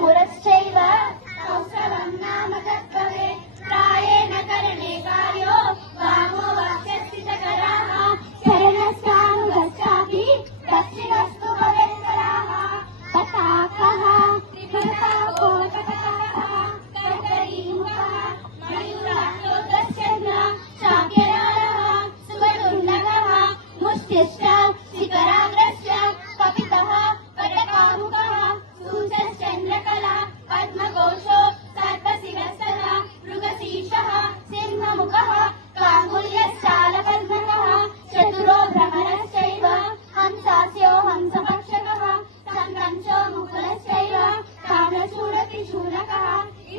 मूरश्चैव कौस्तवं नाम तत्त्ववे प्रायेण करणे कार्यो वामो वाक्यस्ति च कराः शरणस्यानुगच्छापि दक्षिणस्तु भवेत्कराः पताकः त्रिभुजाकोटकः कर्करीमुखः मयूराक्षोदश्चन्द्र चाक्यरालः सुवटुण्डकः मुष्टिश्च शिखराग्रश्च कपितः कटकामुकः सूचश्चन्द्रकला पद्मकोशो सर्पशिरस्तः मृगशीर्षः सिंहमुखः काङ्गुल्यश्चालपद्मकः चतुरो भ्रमरश्चैव हंसास्यो हंसभक्षकः संकंशो मुकुलश्चैव ताम्रशूलत्रिशूलकः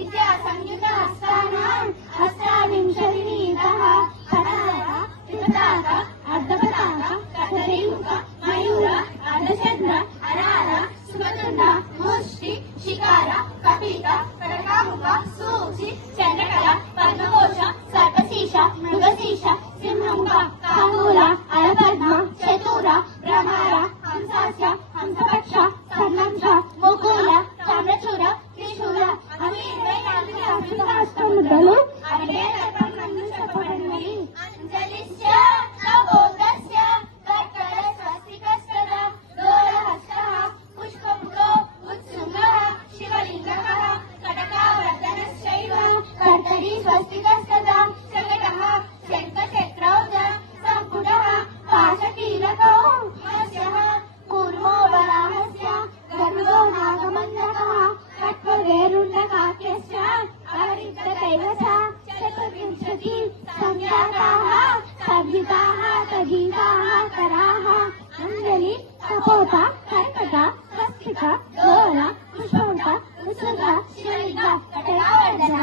इत्यासंयुतहस्तानाम् अष्टाविंशतिनीतः खड्गः त्रिपताक अर्धपताक कटरीमुख मयूर अर्धचन्द्र अराल सुवतुण्ड मुष्टि शिकार कपित कटकामुख सूचि चन्द्रकला पद्मकोश सर्पशीर्ष मृगशीर्ष सिंहमुख काङ्गूल अलपद्म चतुर भ्रमर हंसास्य हंसपक्ष संकंश मुकुल ताम्रशूल त्रिशूल అవి 24 హస్తముద్రలు అవే తర్పణందు చెప్పబడినవి అంజలిశ్చ నవోదస్య కర్కర స్వస్తికస్తద దోరహస్తః పుష్పముఖో ఉత్సుంగః శివలింగః కటకావర్ధనశ్చైవ కర్కరీ స్వస్తికస్తద శకటః శంఖచక్రౌజ సంపుటః పాశకీలకో మత్స్యః కూర్మో వరాహస్య గరుడో నాగమన్నకः కట్వవేరుండకాఖ్యశ్చ అవరిద్దకైవచ చతుర్వింశతి సంఖ్యాకాः సంహితాः తగీతాः कराः అంజలి కపోత కర్కట స్వస్తిక గోళ పుష్పముఖ ఉత్సుంగ శివలింగ కటకావర్ధన